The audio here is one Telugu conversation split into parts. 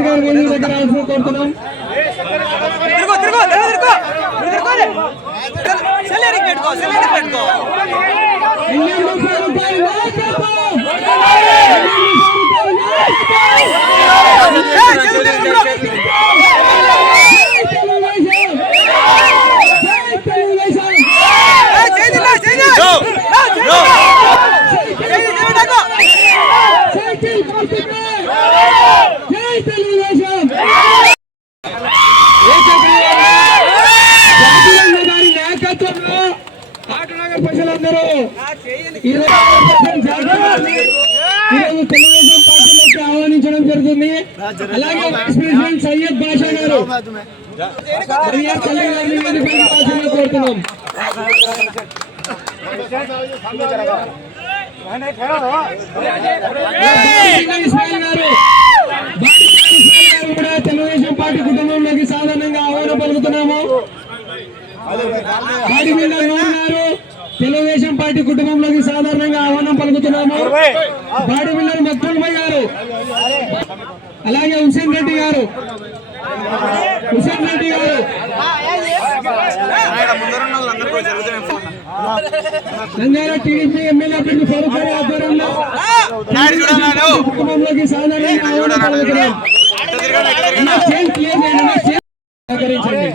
శంకర్ గారు వేదిక దగ్గర రావాల్సిన కోరుతున్నాం. ప్రజలందరూ తెలుగుదేశం పార్టీలోకి ఆహ్వానించడం జరుగుతుంది. అలాగే వైస్ ప్రెసిడెంట్ సయ్యద్ బాషా గారు కోరుతున్నాం. ఇస్మాయిల్ గారు కూడా తెలుగుదేశం పార్టీ కుటుంబంలోకి సాధారణంగా ఆహ్వానం పలుకుతున్నాము. బాడీ బిల్డర్ నూన్ గారు తెలుగుదేశం పార్టీ కుటుంబంలోకి సాధారణంగా ఆహ్వానం పలుకుతున్నాము. బాడీ బిల్డర్ మక్బూల్ భాయ్ గారు, అలాగే హుసేన్ రెడ్డి గారు నంద్యాల టీడీపీ ఎమ్మెల్యే అభ్యర్థి ఫరూక్ గారి ఆధ్వర్యంలో కుటుంబంలోకి సాధారణంగా ఆహ్వానం పలుకుతున్నాం. సహకరించండి.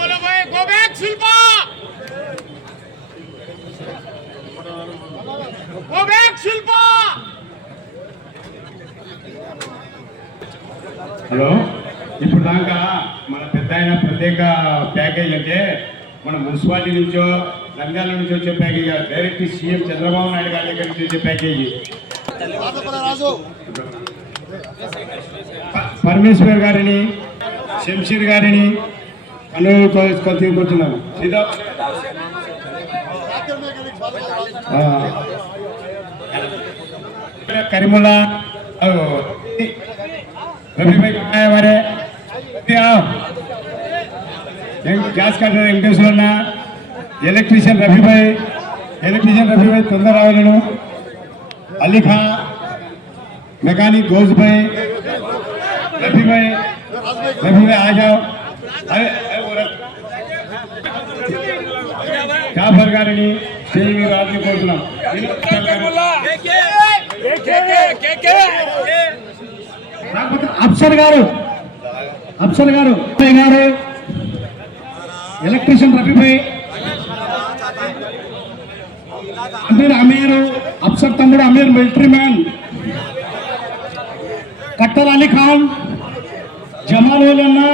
बोलो भाई go back Shilpa go back Shilpa. Hello, ఇప్పుడు దాకా మన పెద్ద ఆయన ప్రత్యేక ప్యాకేజ్ అంటే మన మున్సిపాలిటీ నుంచో నంద్యాల నుంచి వచ్చే package, direct CM Chandrababu Naidu గారి దగ్గర నుంచి వచ్చే ప్యాకేజీ. పరమేశ్వర్ గారిని, శంషీర్ గారిని తీసుకొచ్చున్నాను. करीमुल्ला रफी भाई कहाँ है हमारे? Gas cutter Venkateshwar electrician Rafi भाई तंदर रावल, अली खान मैकेनिक गोज भाई, रफी भाई आ जाओ. जाफर गारिनी स्टेज राजी कोरुतुन्नाम. अफसर गारू इलेक्ट्रीशियन रफी भाई, अमीर अफसर तम्मुडु अमीर मिलिटरी मैन कट्टर अली खान, जमाल वोलन्ना,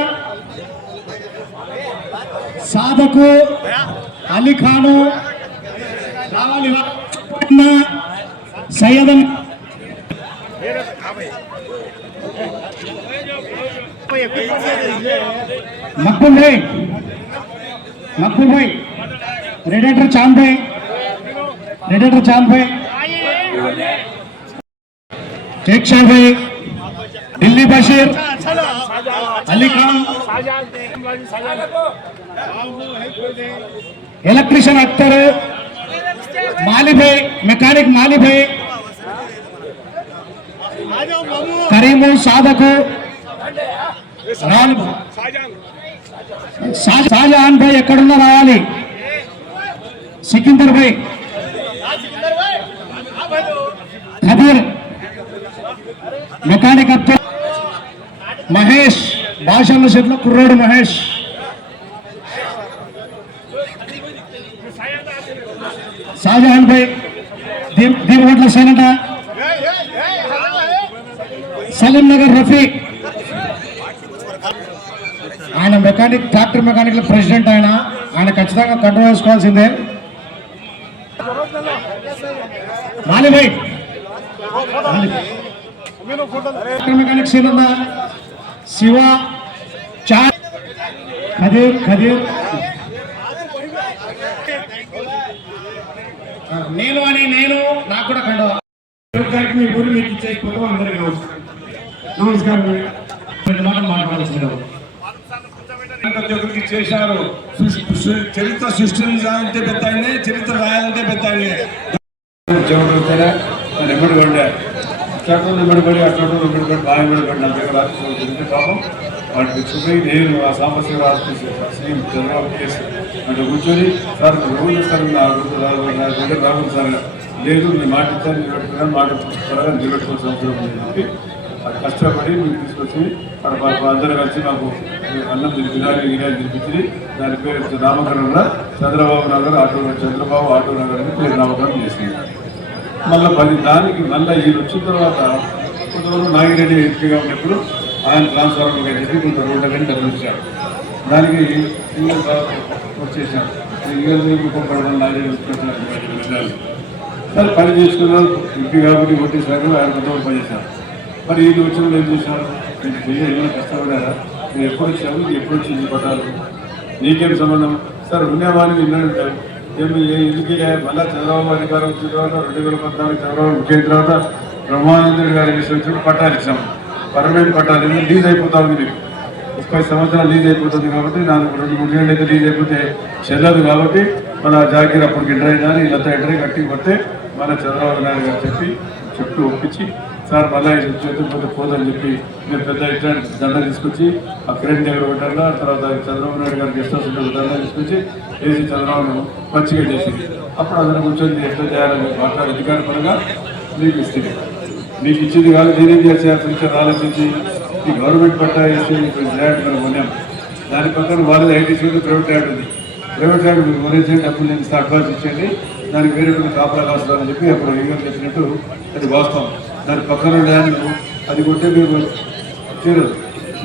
साधकु अली खानु, सैयद मकबूल भाई, रेडिएटर चांद भाई, शेख शाह भाई, दिल्ली बशीर, अली खान, इलेक्ट्रीशियन अख्तर, माली भाई मैकेनिक माली भाई, करीमु, साधकु, शाहजहान भाई एक्कडुन्ना रावाली, सिकंदर भाई, खदीर मैकेनिक अख्तर, महेश भाषण शेट्ल कुर्रोडु महेश, शाहजहान भाई दीवगट्ల सेनट, सलीम नगर रफीक ఆయన మెకానిక్ ట్రాక్టర్ మెకానిక్ల ప్రెసిడెంట్. ఆయన ఖచ్చితంగా కంట్రోల్ చేసుకోవాల్సిందే. మాలి భాయ్ ట్రాక్టర్ మెకానిక్ సీనంద, శివ, చార్, ఖదీర్ నేను నాకు కూడా కండవ మీ ఊరు మీకు ఇచ్చేసిపోతాం. అందరికీ నమస్కారం. నమస్కారం. రెండు మాటలు మాట్లాడాల్సింది ప్రతి ఒక్కరికి చేశారు. చరిత్ర సృష్టించాలంటే పెద్ద ఆయనే, చరిత్ర రాయాలంటే పెద్ద ఆయనే. చెవుడుతారా ఎమ్మడి పడ్డా అట్లా ఎమ్మడి పడి అట్లా ఎమ్మడి పడి బాగా ఎమ్మడి పడి నా దగ్గర రాకపోతుంది పాపం. వాటికి చూపి నేను ఆ సాంబశివ సీఎం చంద్రబాబు కేసు అంటే కూర్చొని సార్ రోజు సార్ నా దగ్గర రాకుండా సార్ లేదు నేను మాట ఇచ్చాను నిలబెట్టుకున్నాను, మాట త్వరగా నిలబెట్టుకోవాల్సిన అవసరం ఉందని చెప్పి అది కష్టపడి మీరు తీసుకొచ్చి అక్కడ అందరూ కలిసి మాకు అన్నం బిర్యానీ తినిపించి దాని పేరు నామకరణంగా చంద్రబాబు నగర్ చంద్రబాబు ఆటో నగర్ అని పేరు నామకరణం చేసింది. మళ్ళీ దానికి మళ్ళీ ఈ వచ్చిన తర్వాత కొంతవరకు నాగిరెడ్డి ఎంపీగా ఉన్నప్పుడు ఆయన ట్రాన్స్ఫార్మర్గా చెప్పి కొంత రోడ్డు కానీ డబ్బులు ఇచ్చారు. దానికి వచ్చేసాం నాగిరెడ్డి సరే పని చేసుకున్నారు ఎంపీ కాబట్టి కొట్టేశారు. ఆయన కొంతవరకు పనిచేశారు. మరి వీళ్ళు వచ్చిన ఏం చేశారు? నేను ఏమైనా కష్టపడారా? నేను ఎప్పుడు వచ్చాను, నీకు ఎప్పుడు వచ్చింది పట్టాలు, నీకేం సంబంధం? సార్ ఉండేవాడిని విన్నాడు ఏమి ఎందుకు మళ్ళీ చంద్రబాబు అధికారం వచ్చిన తర్వాత 2014 చంద్రబాబు ముఖ్యమైన తర్వాత బ్రహ్మానందుడి గారి విషయం పట్టాలు ఇచ్చాము. పర్మనెంట్ పట్టాలు ఎందుకు లీజ్ అయిపోతా ఉంది, మీకు 30 సంవత్సరాలు లీజ్ అయిపోతుంది కాబట్టి నాకు 2-3 ఏళ్ళు అయితే లీజ్ అయిపోతే చెల్లదు కాబట్టి మన జాగీర్ అప్పటికి ఎంటర్ అయినా ఇదంతా ఎంటర్ కట్టి పడితే మన చంద్రబాబు నాయుడు గారు చెప్పి చుట్టూ ఒప్పించి సార్ మళ్ళీ చేతులు పోదని చెప్పి మేము పెద్ద ఇట్లాంటి దండ తీసుకొచ్చి ఆ క్రేన్ దగ్గర పెట్టాలా. తర్వాత చంద్రబాబు నాయుడు గారు గెస్ట్ హౌస్ దండ తీసుకొచ్చి వేసి చంద్రబాబును మంచిగా చేసింది. అప్పుడు అందరూ కూర్చొని ఎట్లా చేయాలని మాట్లాడే అధికారపరంగా మీకు ఇస్తుంది. మీకు ఇచ్చింది కాదు నేనేం చేసే ఫ్యూచర్ ఆలోచించి ఈ గవర్నమెంట్ పట్టా వేసి ల్యాండ్ మనం కొన్నాం. దాని పక్కన వాళ్ళది ఐటీసీ ప్రైవేట్ ల్యాండ్ ఉంది. ప్రైవేట్ ల్యాండ్ మీరు కొనేసేయండి, అప్పుడు నేను అడ్వాన్స్ ఇచ్చేయండి, దానికి వేరే కొన్ని కాపలా కాస్తుందని చెప్పి అప్పుడు ఏం చెప్పినట్టు అది వాస్తవం. దాని పక్కన ల్యాండ్ అది కొట్టే మీరు తీరదు.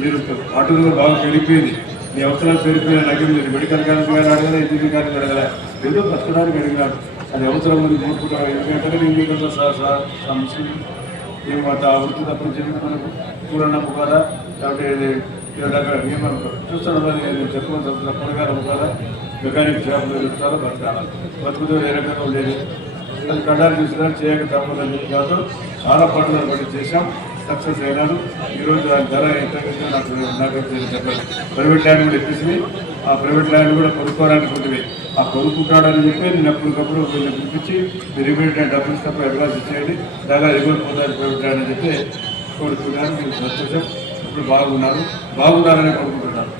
మీరు ఆటోలో బాగా పెరిగిపోయింది, మీ అవసరాలు పెరిగిపోయిన నగరం మీరు మెడికల్ కాలేజ్ కానీ అడగల, ఇంజనీరింగ్ కాలేజ్ అడగల, ఏదో కష్టడానికి అడిగినారు. అది అవసరం ఉంది మూర్పుకుంటారు. ఎందుకంటే ఇండియన్ ముస్లిం ఏం మాట వృత్తి తప్పని చెప్పి మనకు చూడన్నప్పు కదా కాబట్టి చూస్తున్నా చెప్పడం తప్పనిగా కదా మెకానిక్ షాప్లో చెప్తారో బతకాలి, బతుకుతో ఏ రకంగా ఉండేది అది కడారు చూసినా చేయక తప్పదని చెప్పి కాదు. చాలా పట్టుదల పడి చేశాం, సక్సెస్ అయినాడు. ఈరోజు దాని ధర ఎంత నాకు చెప్పాలి. ప్రైవేట్ ల్యాండ్ కూడా ఎక్కించింది. ఆ ప్రైవేట్ ల్యాండ్ కూడా కొనుక్కోవడానికి ఉంటుంది. ఆ కొనుక్కుంటాడని చెప్పి నేను అప్పటికప్పుడు వీళ్ళు పిలిపించి మీరు ఇమీడియట్ ల్యాండ్ డబ్బులు తప్ప అడ్వాన్స్ ఇచ్చేయండి, దాకా ఎగురిపోతారు ప్రైవేట్ ల్యాండ్ అని చెప్పి కోరుకున్నాను. మీరు సంతోషం. ఇప్పుడు బాగున్నారని కోరుకుంటున్నాను.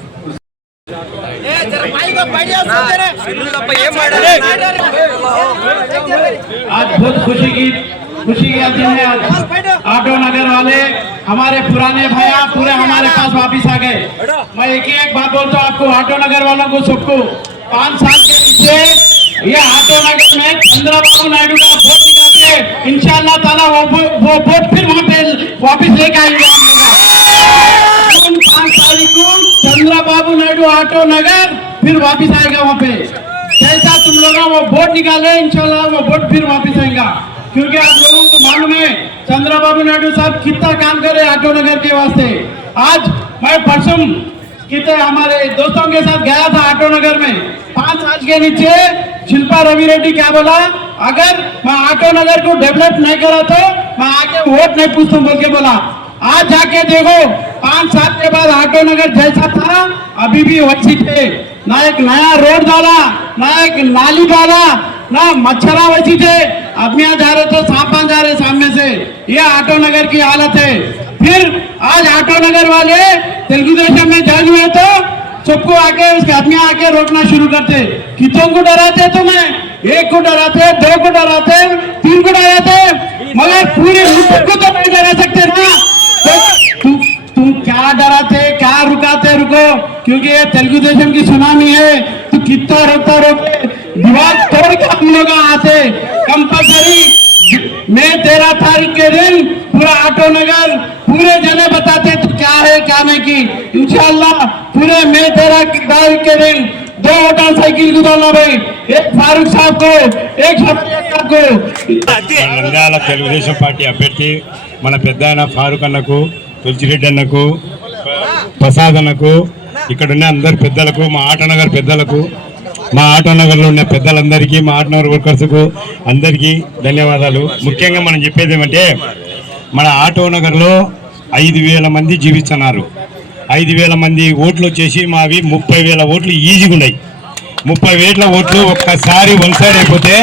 आज बहुत खुशी की दिन है। ऑटो नगर वाले हमारे पुराने भैया पूरे हमारे पास वापिस आ गए। मैं एक बात बोलता हूँ आपको, ऑटो नगर वालों को सबको 5 साल के नीचे ये ऑटो नगर में चंद्रबाबु नायडू का वोट निकालते इंशाअल्लाह ताला वो वोट फिर वहाँ पे वापिस लेके आएंगे। हम 5 तारीख को चंद्रबाबु नायडू ऑटो नगर फिर वापिस आएगा वहाँ पे। जैसा तुम लोग वो वोट निकाले इंशाल्लाह वो वोट फिर वापिस आएगा, क्योंकि आप लोगों को मालूम है चंद्रबाबु नायडू साहब कितना काम करे ऑटो नगर के वास्ते। आज मैं परसों कितने हमारे दोस्तों के साथ गया था ऑटो नगर में। 5 साल के नीचे शिल्पा रवि रेड्डी क्या बोला, अगर मैं ऑटो नगर को डेवलप नहीं करा तो मैं आके वोट नहीं पूछता बोल के बोला। आज जाके देखो 5 साल के बाद ऑटो नगर जैसा था अभी भी वैसी थे। ना एक नया रोड डाला, ना एक नाली डाला, ना मच्छरा वैसी थे। आदमियां जा रहे तो सांपा जा रहे सामने से। ये ऑटो नगर की हालत है। फिर आज ऑटो नगर वाले तेलुगु देशम में जज हुए तो सबको आके उसके आदमियां आके रोकना शुरू करते। कितों को डराते तुम्हें? 1 को डराते, 2 को डराते, 3 को डराते, मगर पूरे मुल्क को तो नहीं डरा सकते ना। तो तुम क्या डराते, क्या रुकाते? रुको, क्योंकि ये तेलुगु देशम की सुनामी है। तो कितना रोकता रोके दीवार तोड़ के हम लोग आते। कंपल्सरी मैं 13 तारीख के दिन पूरा ऑटो नगर पूरे जने बताते तो क्या है क्या नहीं की। इंशाअल्लाह पूरे मैं 13 तारीख के दिन 2 मोटरसाइकिल गुजारना भाई, एक फारूक साहब को, एक शफिया साहब को। నంద్యాల తెలుగుదేశం పార్టీ అభ్యర్థి మన పెద్ద ఆయన ఫారూక్ అన్నకు, తులసిరెడ్డి అన్నకు, ప్రసాద్ అన్నకు, ఇక్కడ ఉన్న అందరి పెద్దలకు, మా ఆటో నగర్ పెద్దలకు మా ఆటో నగర్లో ఉన్న పెద్దలందరికీ, మా ఆటో నగర్ వర్కర్స్కు అందరికీ ధన్యవాదాలు. ముఖ్యంగా మనం చెప్పేది ఏమంటే, మన ఆటో నగర్లో 5,000 మంది జీవిస్తున్నారు. 5,000 మంది ఓట్లు వచ్చేసి మావి 30,000 ఓట్లు ఈజీగా ఉన్నాయి. 30,000 ఓట్లు ఒక్కసారి వన్ సైడ్ అయిపోతే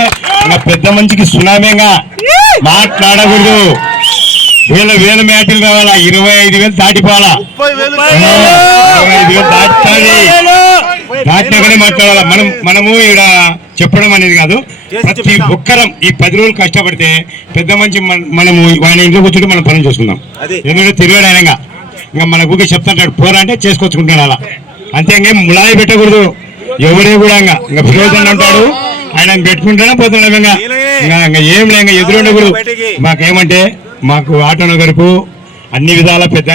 ఇంకా పెద్ద మంచికి సునామీగా మాట్లాడకూడదు. వేల మ్యాట్లు కావాలా, 25,000 దాటిపోవాలా, 25,000 దాటినాకనే మాట్లాడాలా. మనము ఇక్కడ చెప్పడం అనేది కాదు, ప్రతి ఒక్కరం ఈ 10 రోజులు కష్టపడితే పెద్ద మంచి మనము ఆయన ఇంట్లో కూర్చుంటే మనం పనులు చూసుకుందాం. ఎందుకంటే తిరిగాడు ఆయన ఇంకా మన ఊరికి చెప్తాడు పోరా అంటే చేసుకొచ్చుకుంటాడు అలా. అంతే ఇంకేం ములాయి పెట్టకూడదు ఎవరే కూడా. ఇంకా ఫిరోజన్ అంటాడు ఆయన పెట్టుకుంటానే పోతున్నాడు. ఇంకా ఏం లే, ఇంకా ఎదురుండకూడదు. మాకేమంటే మాకు ఆటో నగర్కు అన్ని విధాల పెద్ద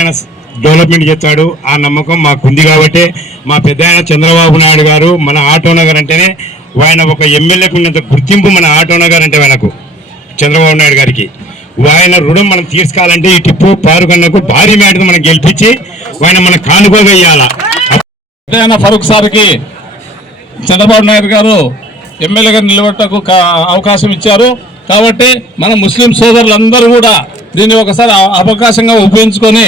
డెవలప్మెంట్ చేస్తాడు, ఆ నమ్మకం మాకుంది. కాబట్టి మా పెద్ద చంద్రబాబు నాయుడు గారు మన ఆటో నగర్ అంటేనే ఆయన ఒక ఎమ్మెల్యేకు ఉన్నంత గుర్తింపు మన ఆటో నగర్ అంటే ఆయనకు, చంద్రబాబు నాయుడు గారికి. ఆయన రుణం మనం తీర్చుకోవాలంటే ఈ టిప్పు పారుకన్నకు భారీ మేటను మనం గెలిపించి ఆయన మన కానుకోగా ఇవ్వాలా. ఫరూక్ సార్కి చంద్రబాబు నాయుడు గారు ఎమ్మెల్యేగా నిలబెట్టకు అవకాశం ఇచ్చారు. కాబట్టి మన ముస్లిం సోదరులందరూ కూడా దీన్ని ఒకసారి అవకాశంగా ఉపయోగించుకొని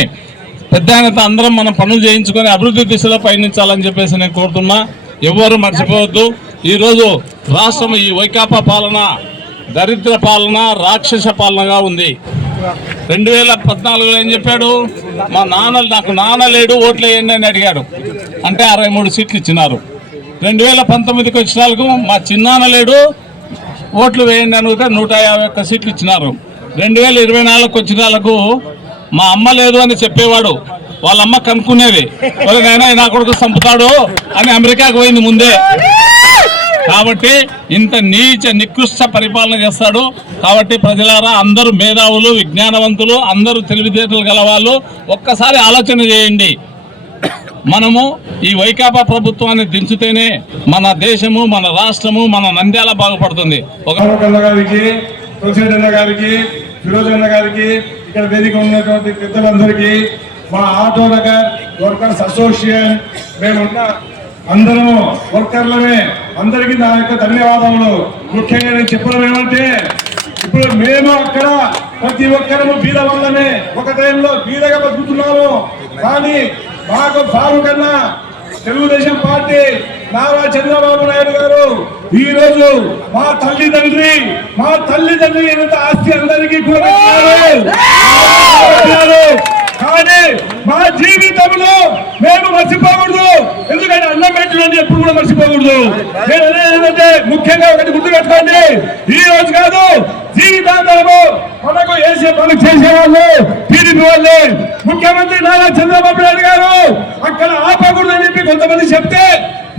పెద్ద అందరం మనం పనులు చేయించుకొని అభివృద్ధి దిశలో పయనించాలని చెప్పేసి నేను కోరుతున్నా. ఎవరు మర్చిపోవద్దు, ఈరోజు రాష్ట్రం ఈ వైకాపా పాలన దరిద్ర పాలన, రాక్షస పాలనగా ఉంది. 2014లో ఏం చెప్పాడు, నాకు నాన్న లేడు ఓట్లు వేయండి అని అడిగాడు, అంటే 63 సీట్లు ఇచ్చినారు. 2019కి వచ్చినాలకు మా చిన్నాన్న లేడు ఓట్లు వేయండి అనుకుంటే 151 సీట్లు ఇచ్చినారు. 2024కి వచ్చినాలకు మా అమ్మ లేదు అని చెప్పేవాడు, వాళ్ళ అమ్మ కనుక్కునేది వాళ్ళకైనా నా కొడుకు చంపుతాడు అని అమెరికాకు పోయింది ముందే. కాబట్టి ఇంత నీచ నికృష్ట పరిపాలన చేస్తాడు. కాబట్టి ప్రజలారా అందరూ మేధావులు, విజ్ఞానవంతులు, అందరూ తెలివితేటలు గలవాళ్ళు ఒక్కసారి ఆలోచన చేయండి. మనము ఈ వైకాపా ప్రభుత్వాన్ని దించితేనే మన దేశము, మన రాష్ట్రము, మన నంద్యాల బాగుపడుతుంది. ఫిరోజ్ అన్న గారికి, ఇక్కడ వేదిక ఉన్నటువంటి పెద్దలందరికీ, మా ఆటో నగర్ వర్కర్స్ అసోసియేషన్ మేమున్న అందరము వర్కర్లమే, అందరికీ నా యొక్క ధన్యవాదములు. ముఖ్యంగా నేను చెప్పడం ఏమంటే, ఇప్పుడు మేము అక్కడ ప్రతి ఒక్కరము బీద వల్లనే ఒక టైంలో బీదగా బతుకుతున్నాము. కానీ మాకు ఫారూక్ అన్న, తెలుగుదేశం పార్టీ, నారా చంద్రబాబు నాయుడు గారు ఈ రోజు మా తల్లిదండ్రి ఎంత ఆస్తి అందరికీ కూడా కానీ మా జీవితంలో మేము మర్చిపోకూడదు. ఎందుకంటే అన్నం పెట్టిన ఎప్పుడు కూడా మర్చిపోకూడదు. నేను ఏంటంటే ముఖ్యంగా ఒకటి గుర్తుపెట్టుకోండి, ఈ రోజు కాదు జీవితాంతరము మనకు వేసే పనులు చేసేవాళ్ళు టీడీపీ వాళ్ళే. ముఖ్యమంత్రి నారా చంద్రబాబు నాయుడు గారు అక్కడ ఆపకూడదు అని చెప్పి కొంతమంది చెప్తే,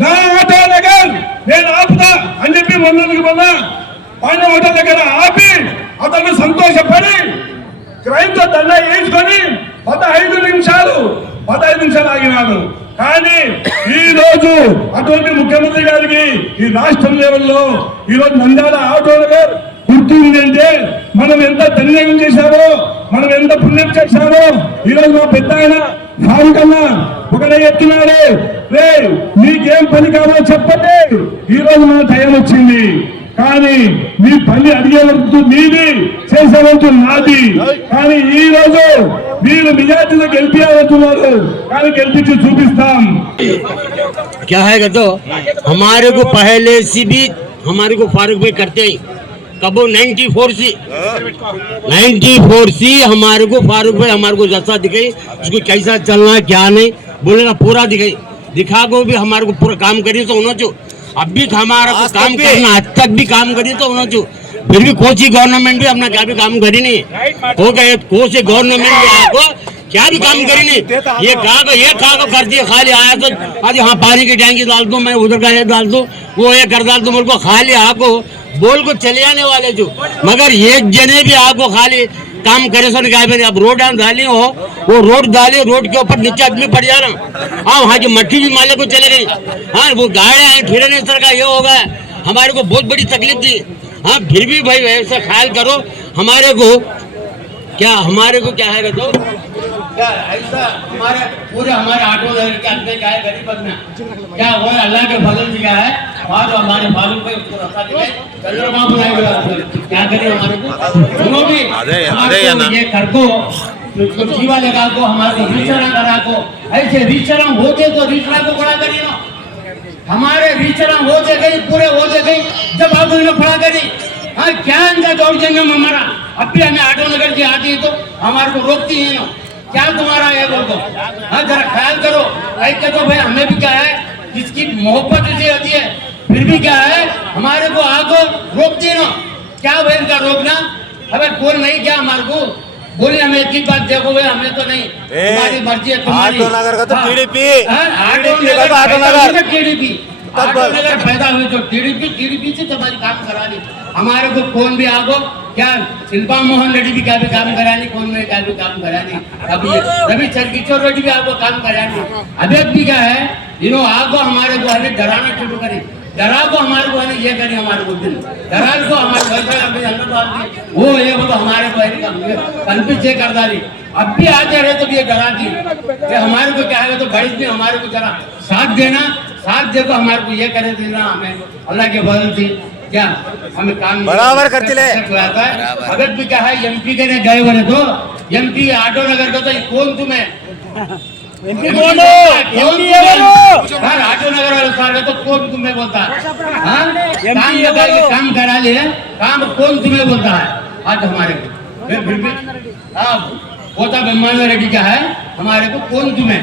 నా ఆటో నగర్ నేను ఆపుతా అని చెప్పి మొన్న పైన హోటల్ దగ్గర ఆపి అతను సంతోషపడి క్రైమ్తో దండ వేయించుకొని 15 నిమిషాలు ఆగినాడు. కానీ ఈ రోజు అటువంటి ముఖ్యమంత్రి గారికి ఈ రాష్ట్రం లెవెల్లో ఈ రోజు నంద్యాల ఆటో నగర్ గుర్తుంది అంటే మనం ఎంత ధన్యం చేశామో, మనం ఎంత పుణ్యం చేశామో. ఈ రోజు మా పెద్ద ఆయన ఫారూక్ అన్న ఒకటే చెప్తున్నాడు, రే నీకేం పని కావాలో చెప్పండి, ఈ రోజు మన టైం వచ్చింది. కానీ మీ పని అడిగే వరకు మీది, చేసే వరకు నాది. కానీ ఈ రోజు మీరు నిజాయితీలో గెలిపించాలంటున్నారు, కానీ గెలిపించి చూపిస్తాం. क्या है तो हमारे को पहले से भी हमारे को फारूक भाई करते हैं, कब 94 से हमारे को फारूक भाई हमारे को जैसा दिखाई, उसको कैसा चलना क्या नहीं बोलेगा पूरा दिखा को भी हमारे को पूरा काम करिए तो होना चाहिए. अब भी हमारा को काम करना, आज तक भी काम करिए तो होना चाहिए. फिर भी कोची गवर्नमेंट भी अपना क्या भी काम करी नहीं हो गए, कोची गवर्नमेंट भी आपको क्या भी काम करी नहीं. ये कहा कर दिया, खाली आया तो आज हाँ पानी की टैंकी डाल दो, मैं उधर का ये डाल दो, वो ये कर डाल दो, मेरे को खाली आपको बोल को चले आने वाले जो. मगर एक जने भी आपको खाली काम करे सो नहीं. अब रोड डाली हो, वो रोड डाली, रोड के ऊपर नीचे आदमी पड़ जा रहा. हाँ वहाँ की मट्टी भी माले को चले गई. हाँ वो गाड़ियाँ आई फिर इस तरह का ये होगा, हमारे को बहुत बड़ी तकलीफ थी. हाँ फिर भी भाई ऐसा ख्याल करो, हमारे को क्या है तो क्या ऐसा हमारे पूरे हमारे ऑटो नगर के अंदर क्या है गरीब आदमी क्या वो अल्लाह के फजल से क्या है वहाँ जो हमारे फारूक भाई उसको रास्ता दिखाए चंद्रबाबू नायडू क्या करें हमारे को दोनों भी ये कर को जीवा लगा को हमारे को रिचरण करा को ऐसे रिचरण होते तो रिचरण को खड़ा करिए ना हमारे रिचरण होते गई पूरे होते गई जब आप इन्हें खड़ा करी हाँ क्या इनका दौर्जन्य हमारा अब भी हमें ऑटो नगर से आती है तो हमारे को रोकती है ना क्या तुम्हारा है बोल को हाँ जरा ख्याल करो ऐसे तो भाई हमें भी क्या है जिसकी मोहब्बत इसे होती है फिर भी क्या है हमारे को आगो रोकती है ना क्या भाई इनका रोकना अबे कौन नहीं क्या हमारे को बोले हमें एक ही बात देखो भाई हमें तो नहीं तुम्हारी मर्जी है तुम्हारी ऑटो नगर का तो टीडीपी टीडीपी ऑटो नगर पैदा हुए तो टीडीपी से तुम्हारी काम करा ली हमारे को कौन भी आगो क्या शिल्पा मोहन रेड्डी भी क्या भी काम करानी कौन में क्या भी काम करानी अभी रवि किशोर रेड्डी भी आपको काम करानी अभी भी क्या है इन्हों आगो हमारे को हमें डराना शुरू करी डरा को हमारे को ये करी हमारे को दिन डरा को हमारे वो ये वो तो हमारे को कन्फ्यूज कर डाली अब भी आते रहे तो ये डराती कि हमारे को क्या है तो बड़ी भी हमारे को जरा साथ देना साथ देखो हमारे को ये करे देना हमें अल्लाह के बदल थी क्या हमें काम बराबर करते ले अगर भी क्या है एमपी के गए बने तो एमपी ऑटो नगर का तो कौन तुम्हें एमपी कौन हो ऑटो नगर वाले सारे तो कौन तुम्हें बोलता है काम करा ले काम कौन तुम्हें बोलता है आज हमारे को फिर भी पोता ब्रह्मांड रेड्डी क्या है हमारे को कौन तुम्हें